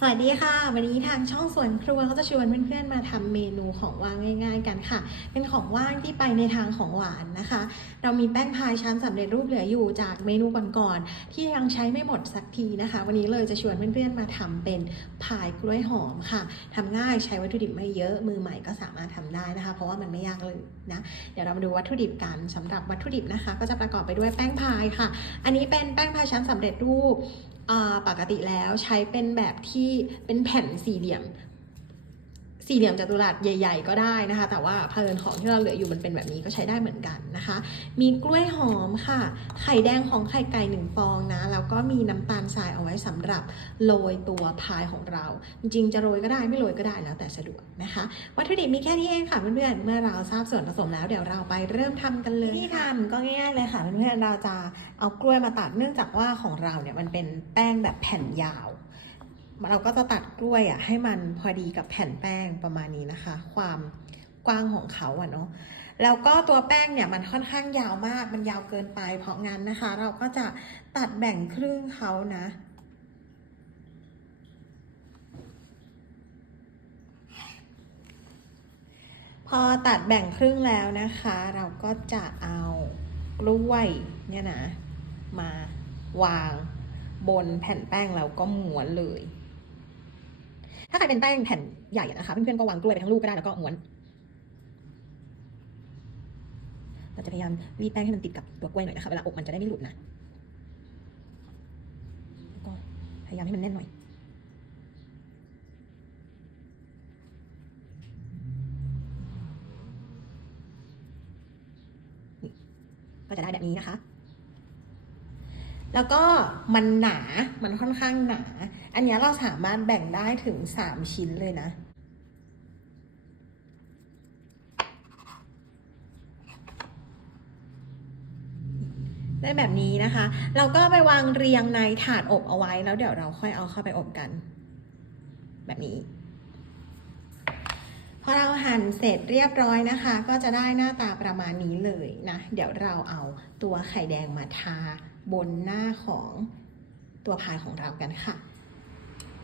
สวัสดีค่ะ วันนี้ทางช่องสวนครัวเขาจะชวนเพื่อนๆมาทำเมนูของว่างง่าย ๆ กันค่ะ เป็นของว่างที่ไปในทางของหวานนะคะ เรามีแป้งพายชั้นสำเร็จรูปเหลืออยู่จากเมนูก่อนๆที่ยังใช้ไม่หมดสักทีนะคะ วันนี้เลยจะชวนเพื่อนๆมาทำเป็นพายกล้วยหอมค่ะทำง่ายใช้วัตถุดิบไม่เยอะมือใหม่ก็สามารถทำได้นะคะ เพราะว่ามันไม่ยากเลยนะเดี๋ยวเรามาดูวัตถุดิบกันสำหรับวัตถุดิบนะคะ ก็จะประกอบไปด้วยแป้งพายค่ะ อันนี้เป็นแป้งพายชั้นสำเร็จรูป ปกติแล้วใช้เป็นแบบที่เป็นแผ่นสี่เหลี่ยม สี่เหลี่ยมจัตุรัสใหญ่ ๆ ก็ได้นะคะ แต่ว่าเพลินของที่เราเหลืออยู่มันเป็นแบบนี้ก็ใช้ได้เหมือนกันนะคะ มีกล้วยหอมค่ะ ไข่แดงของไข่ไก่หนึ่งฟองนะ แล้วก็มีน้ำตาลทรายเอาไว้สำหรับโรยตัวพายของเรา จริงๆจะโรยก็ได้ไม่โรยก็ได้แล้วแต่สะดวกนะคะ วัตถุดิบมีแค่นี้เองค่ะเพื่อนๆ เมื่อเราทราบส่วนผสมแล้วเดี๋ยวเราไปเริ่มทำกันเลยที่ทำก็ง่ายๆเลยค่ะเพื่อนๆ เราจะเอากล้วยมาตัดเนื่องจากว่าของเราเนี่ยมันเป็นแป้งแบบแผ่นยาว เราก็จะตัดกล้วยอะให้มันพอดีกับแผ่นแป้งประมาณนี้นะคะ ความกว้างของเขาอะเนาะแล้วก็ตัวแป้งเนี่ยมันค่อนข้างยาวมากมันยาวเกินไป เพราะงั้นนะคะ เราก็จะตัดแบ่งครึ่งเขานะ พอตัดแบ่งครึ่งแล้วนะคะ เราก็จะเอากล้วยเนี่ยนะมาวางบนแผ่นแป้งแล้วก็ม้วนเลย ถ้าใครเป็นแป้งแผ่นใหญ่นะคะเพื่อนๆก็วางกล้วยไปทั้งลูกก็ได้แล้วก็ม้วนเราจะพยายามรีดแป้งให้มันติดกับตัวกล้วยหน่อยนะคะเวลาอบมันจะได้ไม่หลุดนะแล้วก็พยายามให้มันแน่นหน่อยก็จะได้แบบนี้นะคะ แล้วก็มันหนา มันค่อนข้างหนา อันนี้เราสามารถแบ่งได้ถึงสามชิ้นเลยนะ ได้แบบนี้นะคะ เราก็ไปวางเรียงในถาดอบเอาไว้แล้วเดี๋ยวเราค่อยเอาเข้าไปอบกัน แบบนี้ พอเราหั่นเสร็จเรียบร้อยนะคะ ก็จะได้หน้าตาประมาณนี้เลยนะ เดี๋ยวเราเอาตัวไข่แดงมาทา บนหน้าของตัวพายของเรากันค่ะ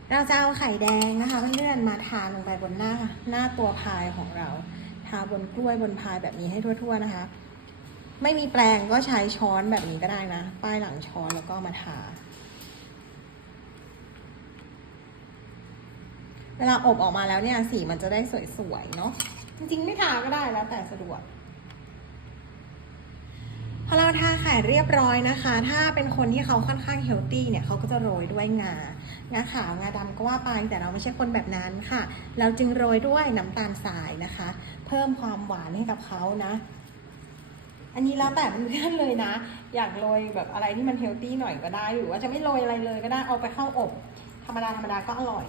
เราจะเอาไข่แดงนะคะเพื่อนๆมาทาลงไปบนหน้าหน้าตัวพายของเรา ทาบนกล้วยบนพายแบบนี้ให้ทั่วๆนะคะ ไม่มีแปรงก็ใช้ช้อนแบบนี้ก็ได้นะ ป้ายหลังช้อนแล้วก็มาทาเวลาอบออกมาแล้วเนี่ยสีมันจะได้สวยๆเนาะจริงๆไม่ทาก็ได้แล้วแต่สะดวก พอเราทาไข่เรียบร้อยนะคะ ถ้าเป็นคนที่เขาค่อนข้างเฮลตี้เนี่ยเขาก็จะโรยด้วยงางาขาวงาดำก็ว่าไปแต่เราไม่ใช่คนแบบนั้นค่ะ เราจึงโรยด้วยน้ำตาลทรายนะคะ เพิ่มความหวานให้กับเขานะ อันนี้แล้วแต่เพื่อนเลยนะ อยากโรยแบบอะไรที่มันเฮลตี้หน่อยก็ได้ หรือว่าจะไม่โรยอะไรเลยก็ได้เอาไปเข้าอบ ธรรมดาธรรมดาก็อร่อย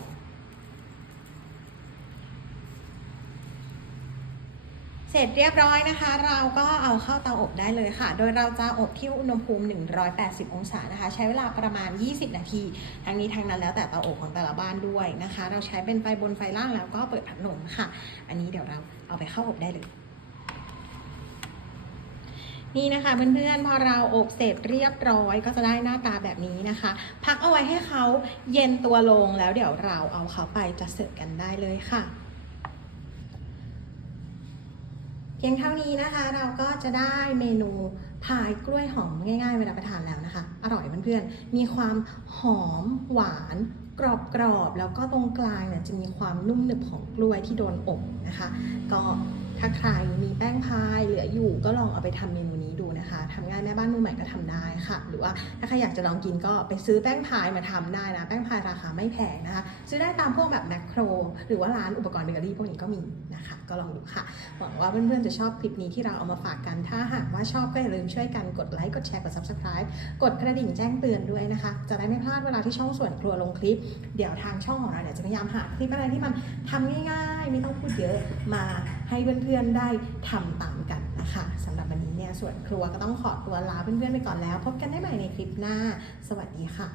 เสร็จเรียบร้อยนะคะ เราก็เอาเข้าเตาอบได้เลยค่ะ โดยเราจะอบที่อุณหภูมิ 180 องศานะคะ ใช้เวลาประมาณ 20 นาที ทั้งนี้ทั้งนั้นแล้วแต่เตาอบของแต่ละบ้านด้วยนะคะ เราใช้เป็นไฟบนไฟล่างแล้วก็เปิดพัดลมค่ะ อันนี้เดี๋ยวเราเอาไปเข้าอบได้เลยนี่นะคะเพื่อนๆพอเราอบเสร็จเรียบร้อยก็จะได้หน้าตาแบบนี้นะคะ พักเอาไว้ให้เขาเย็นตัวลงแล้วเดี๋ยวเราเอาเขาไปจะเสิร์ฟกันได้เลยค่ะ เพียงเท่านี้นะคะ เราก็จะได้เมนูพายกล้วยหอมง่าย ๆ เวลาไปทานแล้วนะคะ อร่อยเพื่อนๆมีความหอมหวานกรอบๆแล้วก็ตรงกลางเนี่ยจะมีความนุ่มหนึบของกล้วยที่โดนอบนะคะ ก็ถ้าใครมีแป้งพายเหลืออยู่ก็ลองเอาไปทำเมนูนี้ดูนะคะทำง่ายแม่บ้านมือใหม่ก็ทำได้ค่ะ หรือว่าถ้าใครอยากจะลองกินก็ไปซื้อแป้งพายมาทำได้นะ แป้งพายราคาไม่แพงนะคะ ซื้อได้ตามพวกแบบแมคโคร หรือว่าร้านอุปกรณ์เบเกอรี่พวกนี้ก็มีนะคะ ก็ลองดูค่ะ หวังว่าเพื่อนๆจะชอบคลิปนี้ที่เราเอามาฝากกัน ถ้าหากว่าชอบก็อย่าลืมช่วยกันกดไลค์ กดแชร์ กด subscribe กดกระดิ่งแจ้งเตือนด้วยนะคะ จะได้ไม่พลาดเวลาที่ช่องส่วนครัวลงคลิป เดี๋ยวทางช่องของเราเนี่ยจะพยายามหาคลิปอะไรที่มันทำง่าย ๆ ไม่ต้องพูดเยอะ มาให้เพื่อนๆได้ทำตามกันนะคะสำหรับวันนี้เนี่ยส่วนครัวก็ต้องขอตัวลาเพื่อนๆไปก่อนแล้ว พบกันได้ใหม่ในคลิปหน้า สวัสดีค่ะ